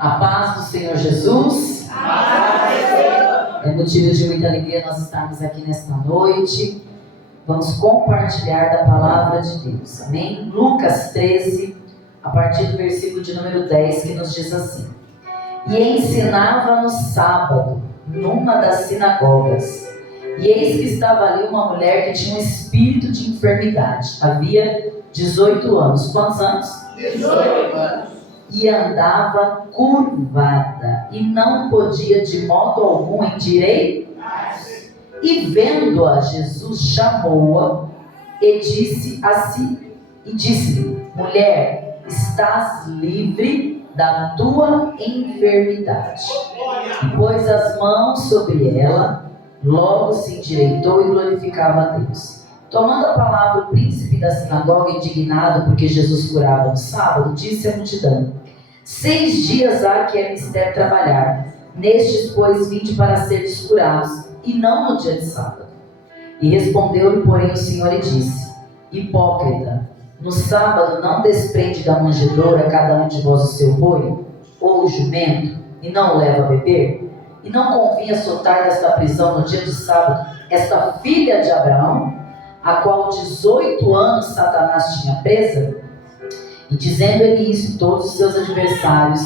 A paz do Senhor Jesus. É motivo de muita alegria nós estarmos aqui nesta noite. Vamos compartilhar da palavra de Deus. Amém? Lucas 13, a partir do versículo de número 10, que nos diz assim: E ensinava no sábado, numa das sinagogas. E eis que estava ali uma mulher que tinha um espírito de enfermidade. Havia 18 anos. Quantos anos? 18 anos. E andava curvada, e não podia de modo algum endireitar-se. E vendo-a, Jesus chamou-a e disse-lhe: Mulher, estás livre da tua enfermidade. E pôs as mãos sobre ela, logo se endireitou e glorificava a Deus. Tomando a palavra, o príncipe da sinagoga, indignado porque Jesus curava no sábado, disse à multidão: 6 dias há que é mister trabalhar, nestes, pois, vinde para seres curados, e não no dia de sábado. E respondeu-lhe, porém, o Senhor e disse: Hipócrita, no sábado não desprende da manjedoura cada um de vós o seu boi, ou o jumento, e não o leva a beber? E não convinha soltar desta prisão no dia do sábado esta filha de Abraão, a qual 18 anos Satanás tinha presa? E dizendo ele isso, todos os seus adversários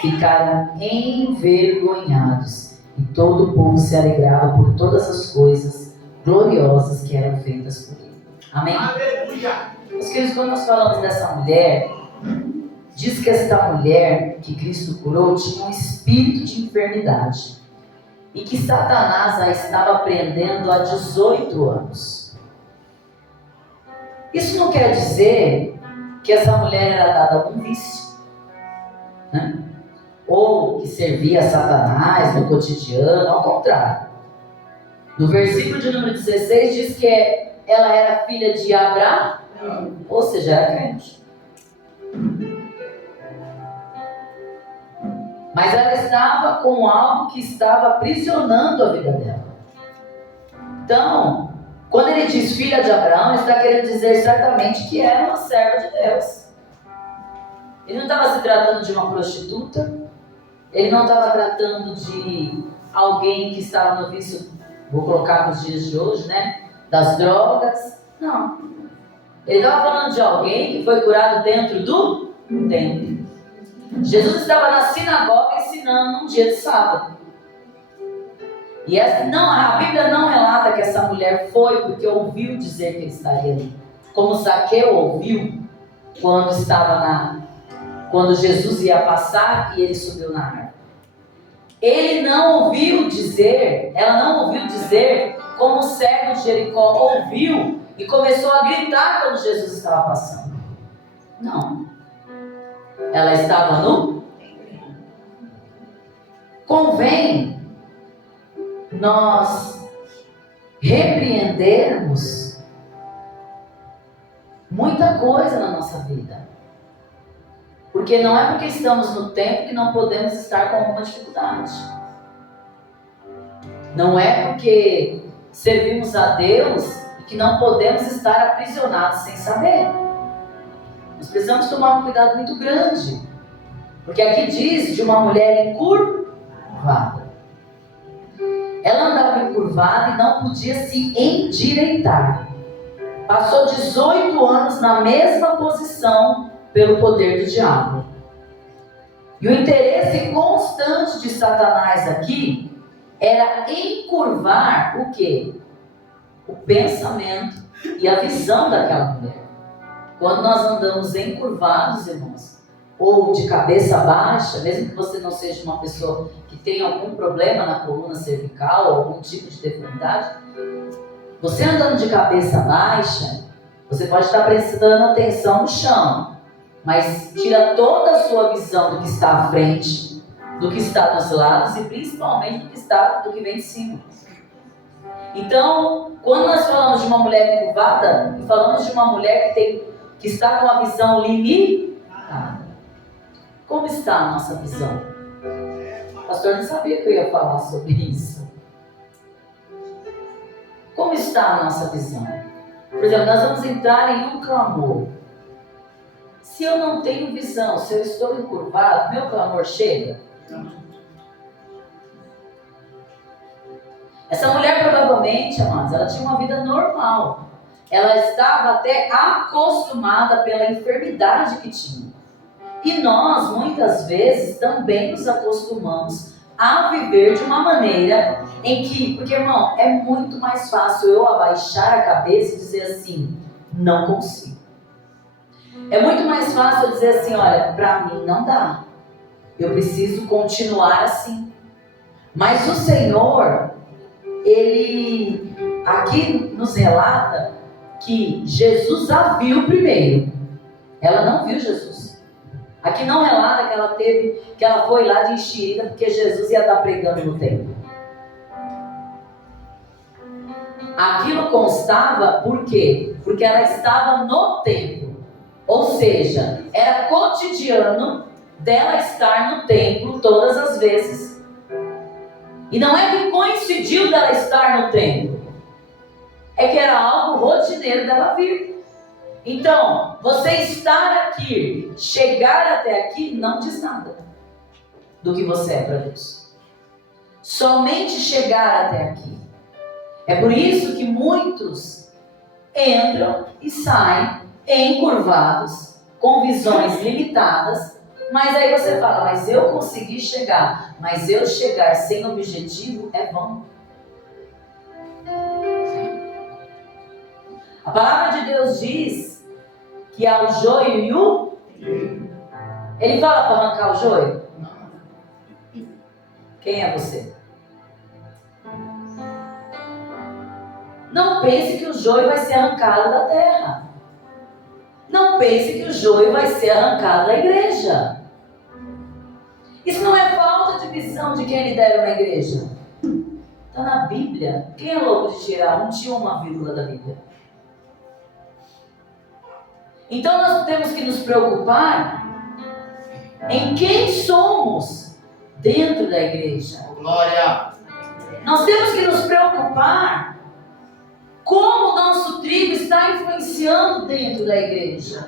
ficaram envergonhados, e todo o povo se alegrava por todas as coisas gloriosas que eram feitas por ele. Amém? Aleluia! Meus queridos, quando nós falamos dessa mulher, diz que esta mulher que Cristo curou tinha um espírito de enfermidade, e que Satanás a estava prendendo há 18 anos. Isso não quer dizer que essa mulher era dada a algum vício, né? Ou que servia a Satanás no cotidiano, ao contrário. No versículo de número 16 diz que ela era filha de Abraão, ou seja, era crente. Mas ela estava com algo que estava aprisionando a vida dela. Então, quando ele diz filha de Abraão, ele está querendo dizer certamente que era uma serva de Deus. Ele não estava se tratando de uma prostituta, ele não estava tratando de alguém que estava no vício, vou colocar nos dias de hoje, né? Das drogas. Não. Ele estava falando de alguém que foi curado dentro do templo. Jesus estava na sinagoga ensinando num dia de sábado. E a Bíblia não relata que essa mulher foi porque ouviu dizer que ele estaria ali. Como Zaqueu ouviu quando Jesus ia passar e ele subiu na árvore. Ela não ouviu dizer como o cego de Jericó ouviu e começou a gritar quando Jesus estava passando. Não. Ela estava no... Convém nós repreendermos muita coisa na nossa vida. Porque não é porque estamos no tempo que não podemos estar com alguma dificuldade. Não é porque servimos a Deus que não podemos estar aprisionados sem saber. Nós precisamos tomar um cuidado muito grande. Porque aqui diz de uma mulher encurvada. Ela andava encurvada e não podia se endireitar. Passou 18 anos na mesma posição pelo poder do diabo. E o interesse constante de Satanás aqui era encurvar o quê? O pensamento e a visão daquela mulher. Quando nós andamos encurvados, irmãos, ou de cabeça baixa, mesmo que você não seja uma pessoa que tenha algum problema na coluna cervical, ou algum tipo de deformidade, você andando de cabeça baixa, você pode estar prestando atenção no chão, mas tira toda a sua visão do que está à frente, do que está dos lados e principalmente do que vem de cima. Então, quando nós falamos de uma mulher encurvada, e falamos de uma mulher que está com a visão limitada, como está a nossa visão? O pastor não sabia que eu ia falar sobre isso. Como está a nossa visão? Por exemplo, nós vamos entrar em um clamor. Se eu não tenho visão, se eu estou encurvado, meu clamor chega? Essa mulher provavelmente, amados, ela tinha uma vida normal. Ela estava até acostumada pela enfermidade que tinha. E nós, muitas vezes, também nos acostumamos a viver de uma maneira em que, porque, irmão, é muito mais fácil eu abaixar a cabeça e dizer assim, não consigo. É muito mais fácil eu dizer assim, olha, para mim não dá. Eu preciso continuar assim. Mas o Senhor, Ele aqui nos relata que Jesus a viu primeiro. Ela não viu Jesus. Aqui não relata que ela foi lá de enxerida porque Jesus ia estar pregando no templo. Aquilo constava por quê? Porque ela estava no templo. Ou seja, era cotidiano dela estar no templo todas as vezes. E não é que coincidiu dela estar no templo. É que era algo rotineiro dela vir. Então, você estar aqui, chegar até aqui, não diz nada do que você é para Deus. Somente chegar até aqui. É por isso que muitos entram e saem encurvados, com visões limitadas, mas aí você fala, mas eu consegui chegar, mas eu chegar sem objetivo é vão. A palavra de Deus diz que há o joio e o... Ele fala para arrancar o joio? Quem é você? Não pense que o joio vai ser arrancado da terra. Não pense que o joio vai ser arrancado da igreja. Isso não é falta de visão de quem lidera uma igreja. Está na Bíblia. Quem é louco de tirar um tio ou uma vírgula da Bíblia? Então nós temos que nos preocupar em quem somos dentro da igreja. Glória! Nós temos que nos preocupar como o nosso trigo está influenciando dentro da igreja.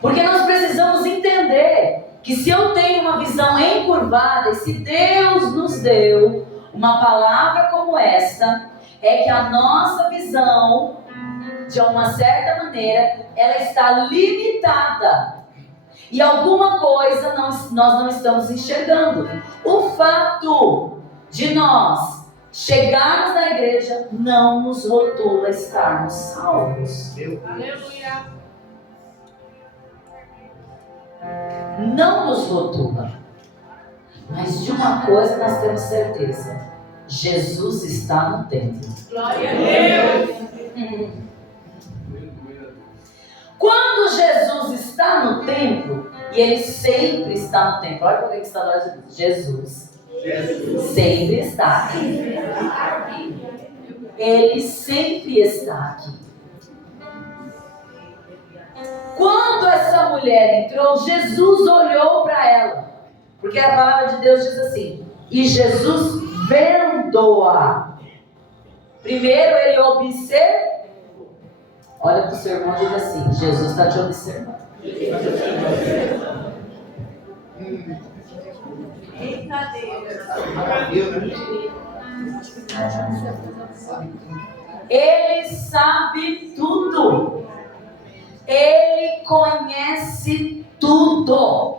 Porque nós precisamos entender que se eu tenho uma visão encurvada, e se Deus nos deu uma palavra como esta, é que a nossa visão, de uma certa maneira, ela está limitada. E alguma coisa nós não estamos enxergando. O fato de nós chegarmos na igreja não nos rotula estarmos salvos. Aleluia! Não nos rotula. Mas de uma coisa nós temos certeza: Jesus está no templo. Glória a Deus! Quando Jesus está no templo, e Ele sempre está no templo, olha para que está lá Jesus. Sempre está aqui. Ele sempre está aqui. Quando essa mulher entrou, Jesus olhou para ela. Porque a palavra de Deus diz assim: e Jesus vendo-a. Primeiro ele observa. Olha para o seu irmão e diz assim: Jesus está te observando. Eita Deus! Ele sabe tudo. Ele conhece tudo.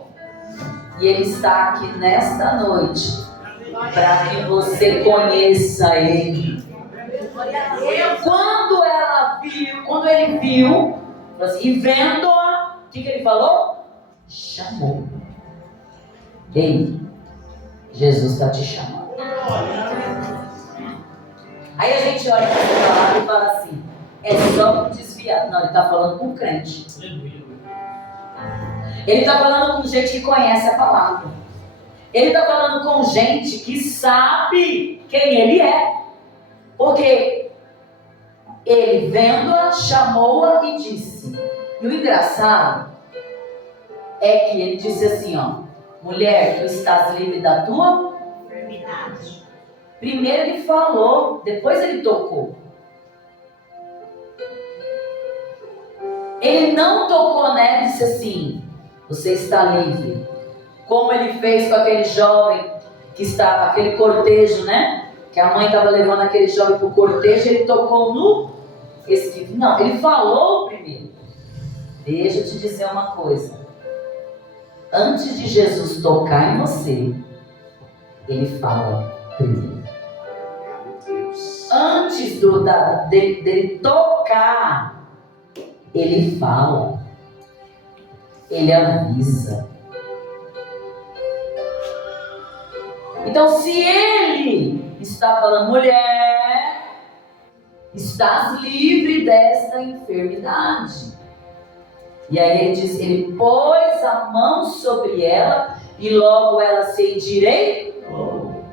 E Ele está aqui nesta noite para que você conheça Ele. Quando ele viu, e vendo-a, o que ele falou? Chamou. Ei, Jesus está te chamando. Aí a gente olha para essa palavra e fala assim: é só um desviado. Não, ele está falando com crente. Ele está falando com gente que conhece a palavra. Ele está falando com gente que sabe quem ele é. Porque ele vendo-a, chamou-a e disse. E o engraçado é que ele disse assim, ó: mulher, tu estás livre da tua enfermidade. Primeiro ele falou, depois ele tocou. Ele não tocou nela e disse assim: você está livre. Como ele fez com aquele jovem que estava, aquele cortejo, né? Que a mãe estava levando aquele jovem para o cortejo, ele tocou no esquife. Não, ele falou primeiro. Deixa eu te dizer uma coisa. Antes de Jesus tocar em você, ele fala primeiro. Antes dele tocar, ele fala. Ele avisa. Então, se ele está falando, mulher, estás livre desta enfermidade. E aí ele diz, ele pôs a mão sobre ela e logo ela se endireitou.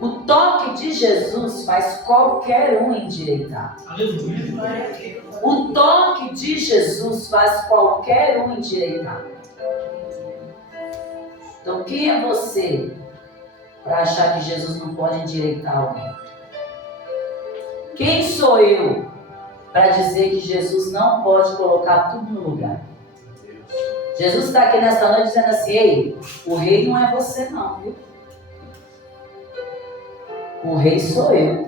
O toque de Jesus faz qualquer um endireitar. O toque de Jesus faz qualquer um endireitar. Então quem é você para achar que Jesus não pode endireitar alguém? Quem sou eu para dizer que Jesus não pode colocar tudo no lugar? Jesus está aqui nesta noite dizendo assim: ei, o rei não é você não, viu? O rei sou eu.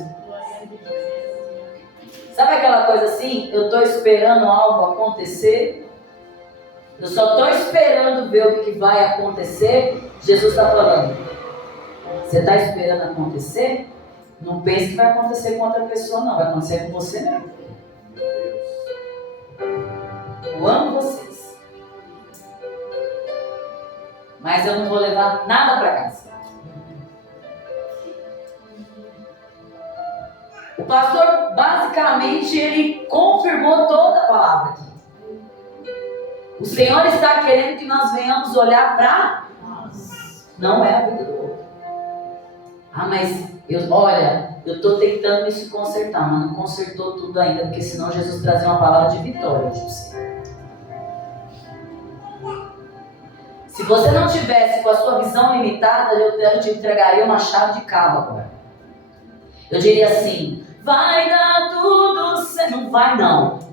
Sabe aquela coisa assim? Eu estou esperando algo acontecer. Eu só estou esperando ver o que vai acontecer. Jesus está falando: você está esperando acontecer? Não pense que vai acontecer com outra pessoa, não. Vai acontecer com você mesmo. Eu amo vocês, mas eu não vou levar nada para casa. O pastor, basicamente, ele confirmou toda a palavra aqui. O Senhor está querendo que nós venhamos olhar para nós. Não é a vida do outro. Ah, mas eu estou tentando isso consertar, mas não consertou tudo ainda, porque senão Jesus trazia uma palavra de vitória de você. Se você não tivesse com a sua visão limitada, eu te entregaria uma chave de cabo agora. Eu diria assim: vai dar tudo certo. Não vai não.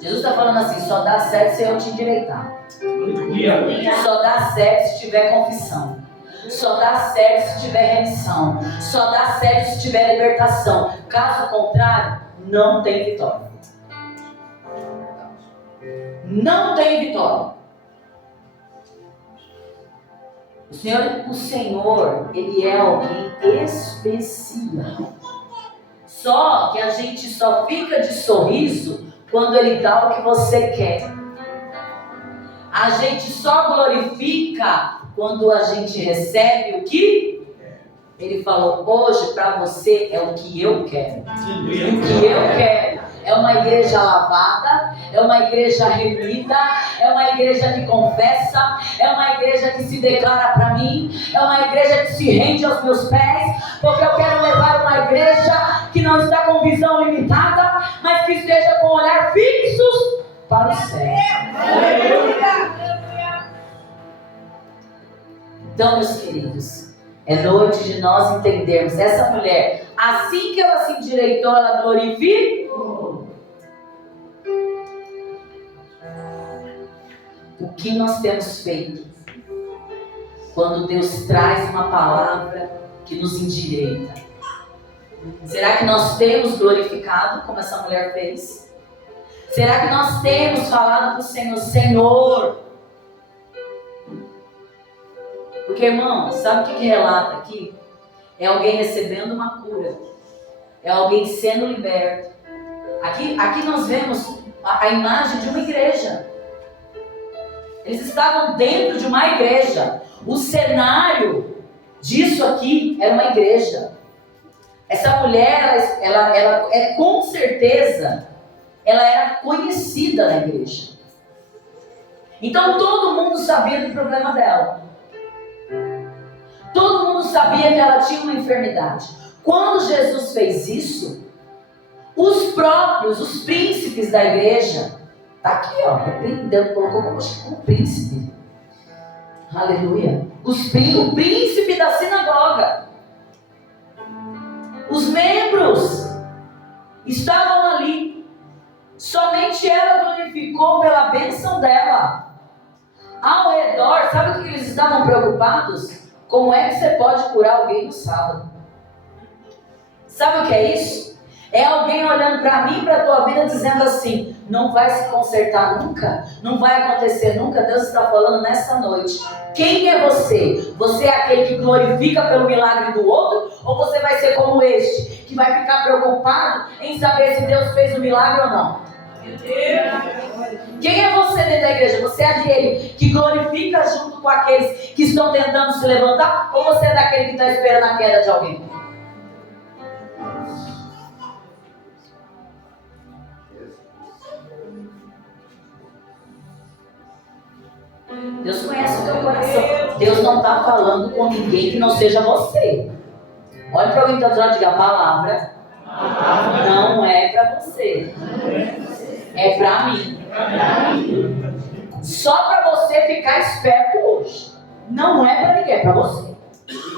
Jesus está falando assim: só dá certo se eu te endireitar. Só dá certo se tiver confissão. Só dá certo se tiver remissão. Só dá certo se tiver libertação. Caso contrário, não tem vitória. Não tem vitória. O Senhor, Ele é alguém especial. Só que a gente só fica de sorriso quando Ele dá o que você quer. A gente só glorifica quando a gente recebe o que Ele falou. Hoje para você é o que eu quero. O que eu quero é uma igreja lavada, é uma igreja remida, é uma igreja que confessa, é uma igreja que se declara para mim, é uma igreja que se rende aos meus pés, porque eu quero levar uma igreja que não está com visão limitada, mas que esteja com olhar fixos para o céu. Então, meus queridos, é noite de nós entendermos essa mulher, assim que ela se endireitou, ela glorificou. O que nós temos feito quando Deus traz uma palavra que nos endireita? Será que nós temos glorificado como essa mulher fez? Será que nós temos falado para o Senhor: Senhor? Porque, irmão, sabe o que relata aqui? É alguém recebendo uma cura. É alguém sendo liberto. Aqui nós vemos a imagem de uma igreja. Eles estavam dentro de uma igreja. O cenário disso aqui era uma igreja. Essa mulher, ela é com certeza, ela era conhecida na igreja. Então todo mundo sabia do problema dela. Todo mundo sabia que ela tinha uma enfermidade. Quando Jesus fez isso, os príncipes da igreja, tá aqui, ó, Deus colocou como príncipe. Aleluia. O príncipe da sinagoga. Os membros estavam ali. Somente ela glorificou pela bênção dela. Ao redor, sabe o que eles estavam preocupados? Como é que você pode curar alguém no sábado? Sabe o que é isso? É alguém olhando para mim e para a tua vida dizendo assim: não vai se consertar nunca, não vai acontecer nunca. Deus está falando nessa noite: quem é você? Você é aquele que glorifica pelo milagre do outro? Ou você vai ser como este, que vai ficar preocupado em saber se Deus fez o milagre ou não? Quem é você dentro da igreja? Você é aquele que glorifica junto com aqueles que estão tentando se levantar? Ou você é daquele que está esperando a queda de alguém? Deus conhece o teu coração. Deus não está falando com ninguém que não seja você. Olha para alguém que está dizendo: diga, a palavra não é para você, é para mim. Só para você ficar esperto hoje. Não é para ninguém, é para você.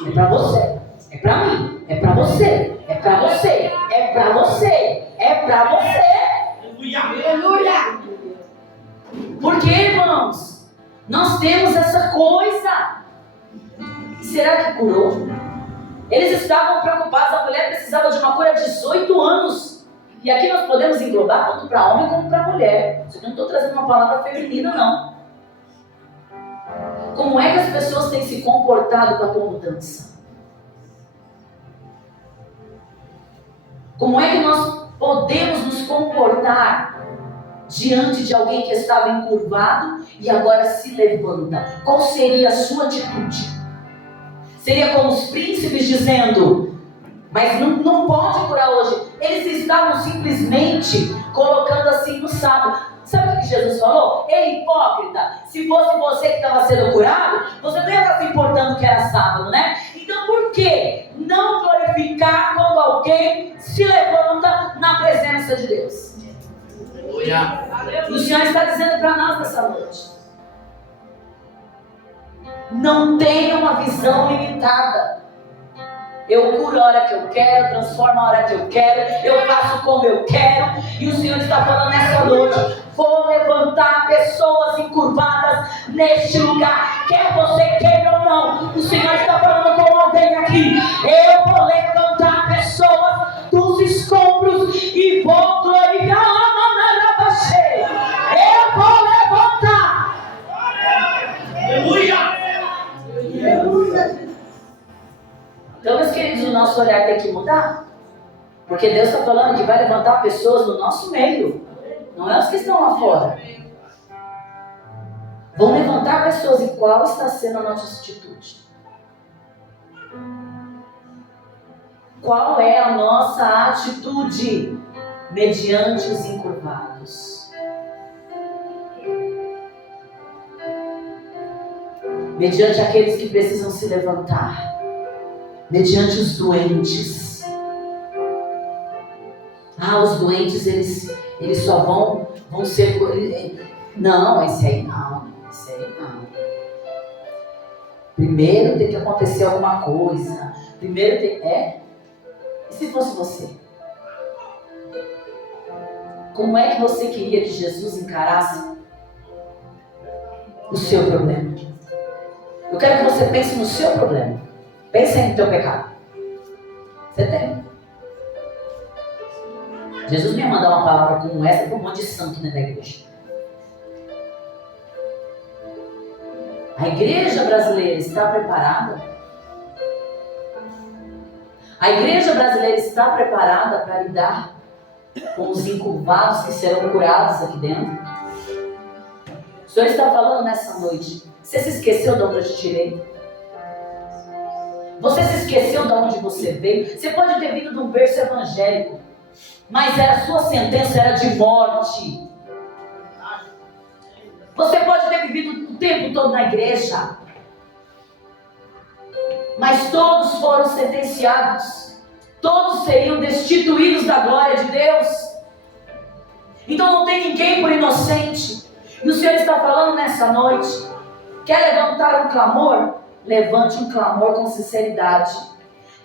É para você, é para mim, é para você, é para você, é para você, é para você. Aleluia! Porque, irmãos, nós temos essa coisa. Será que curou? Eles estavam preocupados. A mulher precisava de uma cura há 18 anos. E aqui nós podemos englobar tanto para homem como para mulher. Eu não estou trazendo uma palavra feminina, não. Como é que as pessoas têm se comportado com a tua mudança? Como é que nós podemos nos comportar diante de alguém que estava encurvado e agora se levanta? Qual seria a sua atitude? Seria como os príncipes dizendo: mas não pode curar hoje. Eles estavam simplesmente colocando assim no sábado. Sabe o que Jesus falou? Ei, hipócrita, se fosse você que estava sendo curado, você não ia estar se importando que era sábado, né? Então por que não glorificar quando alguém se levanta na presença de Deus? O Senhor está dizendo para nós nessa noite: não tenha uma visão limitada. Eu curo a hora que eu quero, transformo a hora que eu quero, eu faço como eu quero. E o Senhor está falando nessa noite: vou levantar pessoas encurvadas neste lugar, quer você queira ou não. O Senhor está falando com alguém aqui: eu vou levantar pessoas dos escombros e vou glorificar. Eu vou levantar. Aleluia! Então, meus queridos, o nosso olhar tem que mudar. Porque Deus está falando que vai levantar pessoas no nosso meio. Não é os que estão lá fora. Vão levantar pessoas. E qual está sendo a nossa atitude? Qual é a nossa atitude mediante os encurvados? Mediante aqueles que precisam se levantar. Mediante os doentes. Os doentes eles só vão ser. Não, esse aí não. Primeiro tem que acontecer alguma coisa. Primeiro tem. E se fosse você? Como é que você queria que Jesus encarasse o seu problema? Eu quero que você pense no seu problema. Pense aí no teu pecado. Você tem. Jesus me ia mandar uma palavra como essa para um monte de santo dentro da igreja. A igreja brasileira está preparada? A igreja brasileira está preparada para lidar com os encurvados que serão curados aqui dentro? O Senhor está falando nessa noite: você se esqueceu de onde eu te tirei? Você se esqueceu de onde você veio? Você pode ter vindo de um berço evangélico, mas a sua sentença era de morte. Você pode ter vivido o tempo todo na igreja, mas todos foram sentenciados. Todos seriam destituídos da glória de Deus. Então não tem ninguém por inocente. E o Senhor está falando nessa noite: Quer levantar um clamor? Levante um clamor com sinceridade.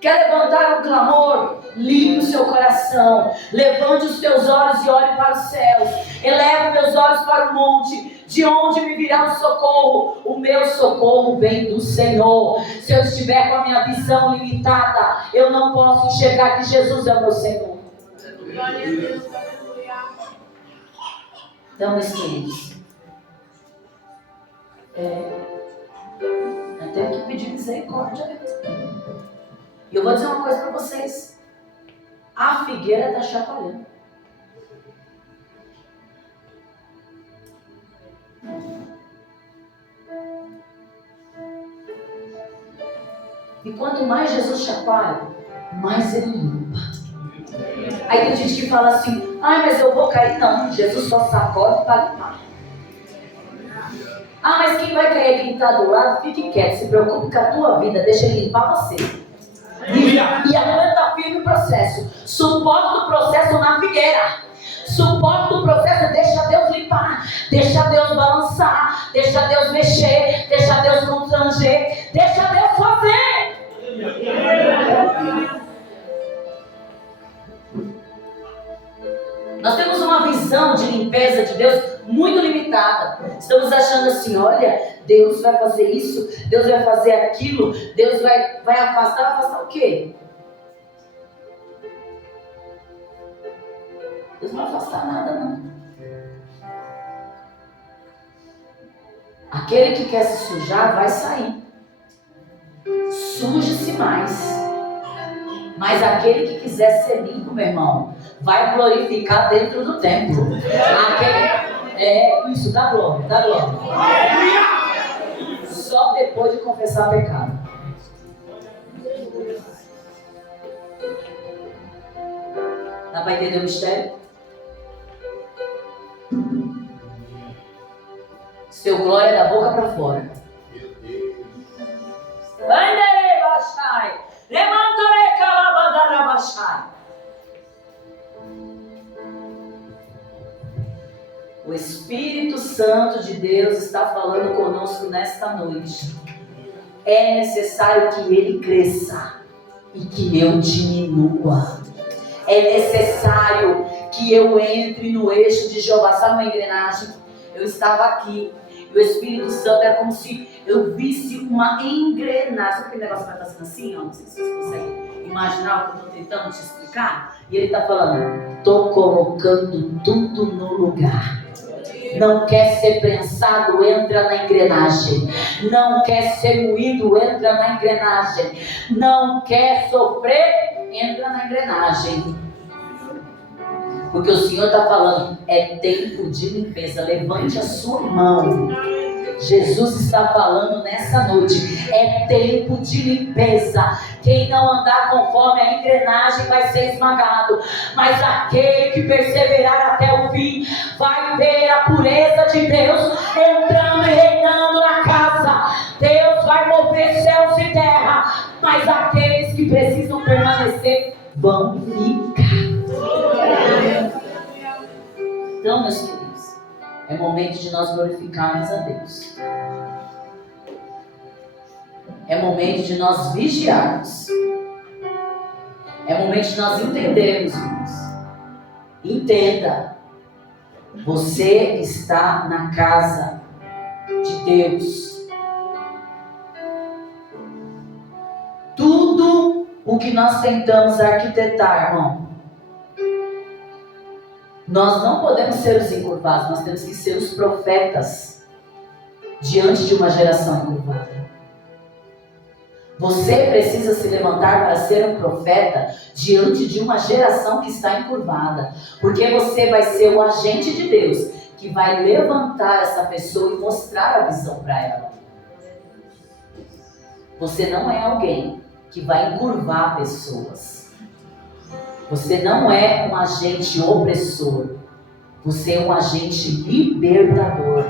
Quer levantar um clamor? Limpe o seu coração. Levante os teus olhos e olhe para os céus. Eleva meus olhos para o monte. De onde me virá o socorro? O meu socorro vem do Senhor. Se eu estiver com a minha visão limitada, eu não posso enxergar que Jesus é o meu Senhor. Glória a Deus, aleluia. Então, meus queridos, eu tenho que pedir misericórdia. E eu vou dizer uma coisa para vocês. A figueira está chacoalhando. E quanto mais Jesus chacoalha, mais ele limpa. Aí tem gente que fala assim: ai, mas eu vou cair. Não, Jesus só sacode para limpar. Ah, mas quem vai cair? Quem está do lado, fique quieto. Se preocupe com a tua vida, deixa ele limpar você. E aguenta firme o processo. Suporte o processo na figueira. Suporte o processo, deixa Deus limpar. Deixa Deus balançar. Deixa Deus mexer. Deixa Deus constranger. Deixa Deus fazer. Nós temos uma visão de limpeza de Deus muito limitada. Estamos achando assim: olha, Deus vai fazer isso, Deus vai fazer aquilo, Deus vai afastar o quê? Deus não vai afastar nada, não. Aquele que quer se sujar vai sair. Suje-se mais. Mas aquele que quiser ser limpo, meu irmão, vai glorificar dentro do templo. Isso, dá glória, dá glória. Só depois de confessar pecado. Dá para entender o mistério? Seu glória é da boca para fora. Andere baixai, levantore calabadara baixai. O Espírito Santo de Deus está falando conosco nesta noite. É necessário que Ele cresça e que eu diminua. É necessário que eu entre no eixo de Jeová. Sabe uma engrenagem? Eu estava aqui e o Espírito Santo era como se eu visse uma engrenagem. Sabe aquele negócio que vai estar assim, ó? Não sei se vocês conseguem imaginar o que eu estou tentando te explicar. E Ele está falando: estou colocando tudo no lugar. Não quer ser prensado, entra na engrenagem. Não quer ser moído, entra na engrenagem. Não quer sofrer, entra na engrenagem. Porque o Senhor está falando: é tempo de limpeza. Levante a sua mão. Jesus está falando nessa noite: é tempo de limpeza. Quem não andar conforme a engrenagem vai ser esmagado, mas aquele que perseverar até o fim vai ver a pureza de Deus entrando e reinando na casa. Deus vai mover céus e terra, mas aqueles que precisam permanecer vão ficar. Então, meus queridos, é momento de nós glorificarmos a Deus. É momento de nós vigiarmos. É momento de nós entendermos, irmãos. Entenda. Você está na casa de Deus. Tudo o que nós tentamos arquitetar, irmão, nós não podemos ser os encurvados, nós temos que ser os profetas diante de uma geração encurvada. Você precisa se levantar para ser um profeta diante de uma geração que está encurvada, porque você vai ser o agente de Deus que vai levantar essa pessoa e mostrar a visão para ela. Você não é alguém que vai encurvar pessoas. Você não é um agente opressor. Você é um agente libertador.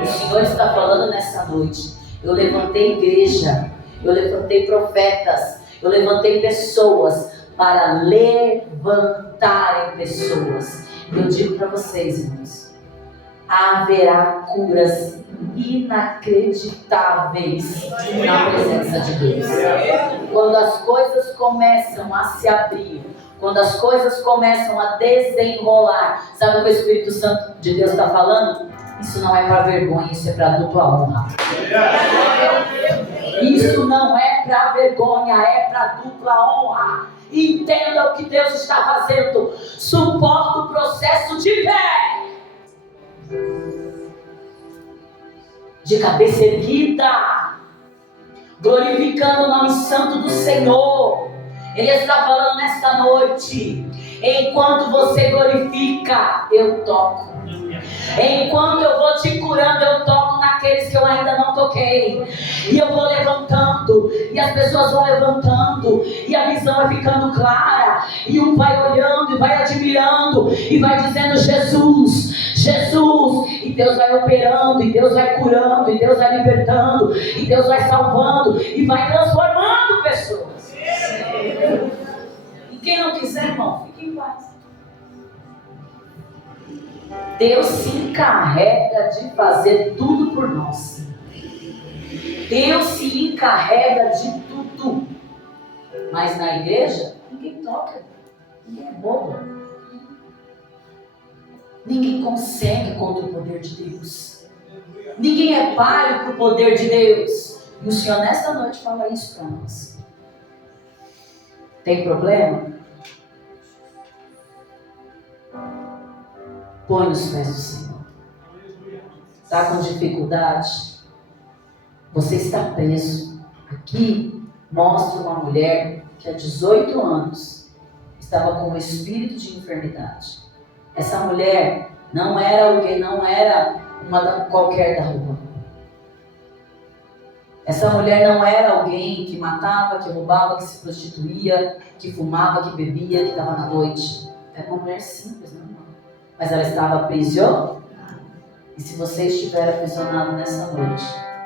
O Senhor está falando nessa noite: eu levantei igreja, eu levantei profetas, eu levantei pessoas para levantarem pessoas. Eu digo para vocês, irmãos, haverá curas inacreditáveis na presença de Deus. Quando as coisas começam a se abrir, quando as coisas começam a desenrolar, sabe o que o Espírito Santo de Deus está falando? Isso não é para vergonha, isso é para dupla honra. Isso não é para vergonha, é para dupla honra. Entenda o que Deus está fazendo. Suporta o processo de pé, de cabeça erguida, glorificando o nome santo do Senhor. Ele está falando nesta noite: enquanto você glorifica, eu toco. Enquanto eu vou te curando, eu toco naqueles que eu ainda não toquei. E eu vou levantando, e as pessoas vão levantando, e a visão vai ficando clara. E um vai olhando, e vai admirando, e vai dizendo: Jesus, Jesus. E Deus vai operando, e Deus vai curando, e Deus vai libertando, e Deus vai salvando, e vai transformando pessoas. E quem não quiser, irmão, fique em paz. Deus se encarrega de fazer tudo por nós. Deus se encarrega de tudo. Mas na igreja, ninguém toca. Ninguém é bobo. Ninguém consegue contra o poder de Deus. Ninguém é páreo para o poder de Deus. E o Senhor nesta noite fala isso para nós. Tem problema? Põe nos pés do Senhor. Está com dificuldade? Você está preso. Aqui mostra uma mulher que há 18 anos estava com um espírito de enfermidade. Essa mulher não era alguém, não era qualquer da rua. Essa mulher não era alguém que matava, que roubava, que se prostituía, que fumava, que bebia, que estava na noite. Era uma mulher simples, não? Mas ela estava aprisionada. E se você estiver aprisionado nessa noite,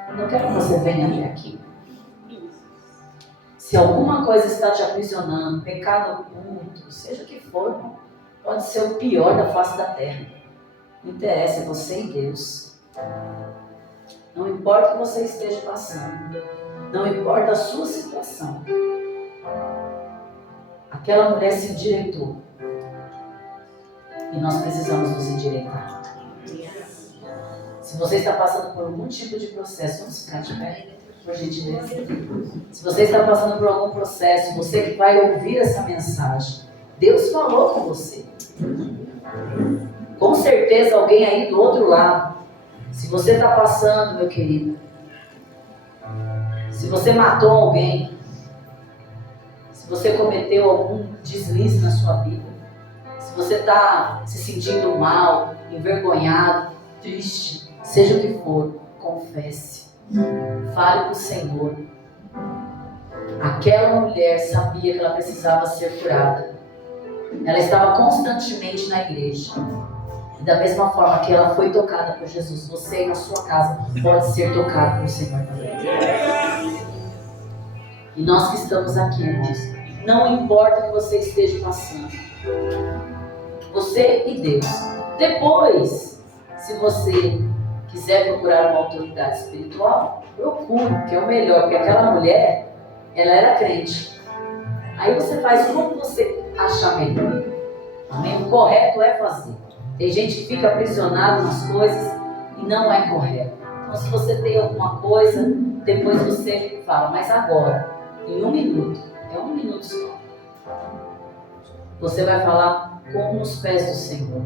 eu não quero que você venha até aqui. Se alguma coisa está te aprisionando, pecado oculto, seja o que for, irmão, pode ser o pior da face da terra. Não interessa, é você e Deus. Não importa o que você esteja passando. Não importa a sua situação. Aquela mulher se endireitou. E nós precisamos nos endireitar. Se você está passando por algum tipo de processo, vamos ficar de pé, por gentileza. Se você está passando por algum processo, você que vai ouvir essa mensagem, Deus falou com você. Com certeza alguém aí do outro lado. Se você está passando, meu querido, se você matou alguém, se você cometeu algum deslize na sua vida, se você está se sentindo mal, envergonhado, triste, seja o que for, confesse. Fale para o Senhor. Aquela mulher sabia que ela precisava ser curada. Ela estava constantemente na igreja. E da mesma forma que ela foi tocada por Jesus, você aí na sua casa pode ser tocado pelo Senhor também. E nós que estamos aqui, irmãos, não importa o que você esteja passando, você e Deus. Depois, se você quiser procurar uma autoridade espiritual, procure, que é o melhor, porque aquela mulher, ela era crente. Aí você faz como você achar melhor. Amém? O correto é fazer. Tem gente que fica aprisionado nas coisas e não é correto. Então, se você tem alguma coisa, depois você fala, mas agora, em 1 minuto, é 1 minuto só, você vai falar com os pés do Senhor.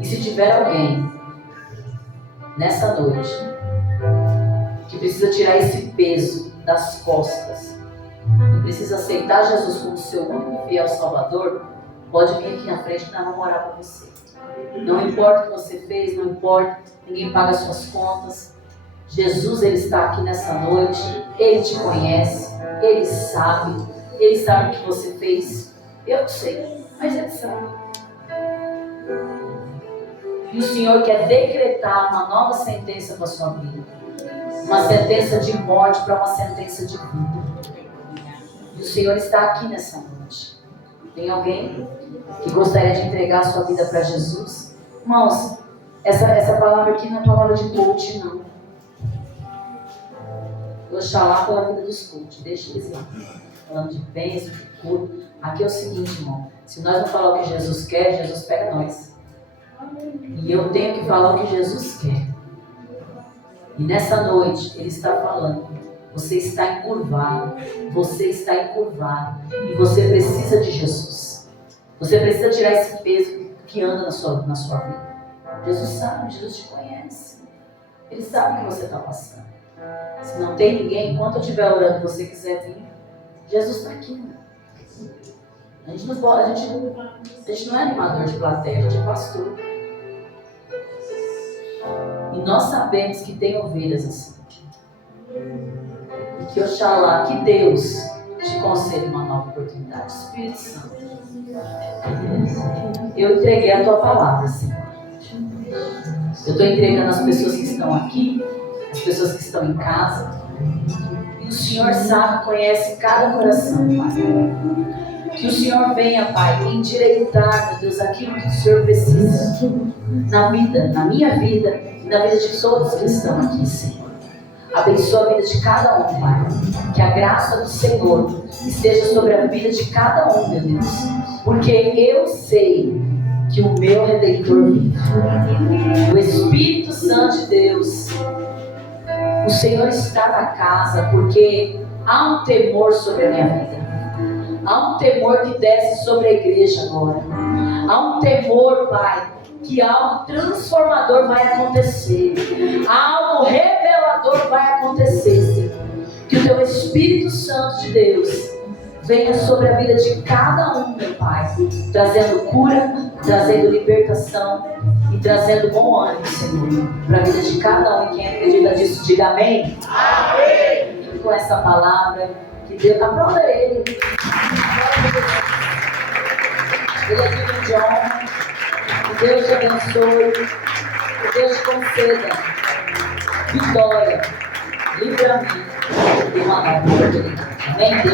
E se tiver alguém nessa noite que precisa tirar esse peso das costas e precisa aceitar Jesus como seu único fiel Salvador, pode vir aqui na frente que nós vamos orar por você. Não importa o que você fez, não importa, ninguém paga as suas contas. Jesus, Ele está aqui nessa noite, Ele te conhece, Ele sabe o que você fez. Eu não sei, mas Ele sabe. E o Senhor quer decretar uma nova sentença para a sua vida. Uma sentença de morte para uma sentença de vida. E o Senhor está aqui nessa noite. Tem alguém que gostaria de entregar a sua vida para Jesus? Irmãos, Essa palavra aqui não é palavra de coach, não. Oxalá pela vida dos coach, deixa eles lá. Falando de bênção, de cura. Aqui é o seguinte, irmão. Se nós não falar o que Jesus quer, Jesus pega nós. E eu tenho que falar o que Jesus quer. E nessa noite, Ele está falando. Você está encurvado. Você está encurvado. E você precisa de Jesus. Você precisa tirar esse peso que anda na sua vida. Jesus sabe, Jesus te conhece. Ele sabe o que você está passando. Se não tem ninguém, enquanto eu estiver orando e você quiser vir, Jesus está aqui. A gente não é animador de plateia, a gente é pastor. E nós sabemos que tem ovelhas assim. E que Oxalá, que Deus te conceda uma nova oportunidade. Espírito Santo, eu entreguei a tua palavra, Senhor. Eu estou entregando as pessoas que estão aqui, as pessoas que estão em casa. E o Senhor sabe, conhece cada coração, Pai. Que o Senhor venha, Pai, endireitar, meu Deus, aquilo que o Senhor precisa. Na minha vida e na vida de todos que estão aqui, Senhor. Abençoa a vida de cada um, Pai. Que a graça do Senhor esteja sobre a vida de cada um, meu Deus. Porque eu sei que o meu Redentor vive. O Espírito Santo de Deus, o Senhor está na casa, porque há um temor sobre a minha vida. Há um temor que desce sobre a igreja agora. Há um temor, Pai, que algo transformador vai acontecer. Algo revelador vai acontecer, Senhor. Que o Teu Espírito Santo de Deus venha sobre a vida de cada um, meu Pai, trazendo cura, trazendo libertação e trazendo bom ânimo, Senhor, para a vida de cada um. E quem acredita disso, diga amém. Amém. E com essa palavra, que Deus aplauda Ele. Ele é digno de honra. Que Deus te abençoe. Que Deus te conceda vitória, livramento e uma nova oportunidade. Amém, Deus.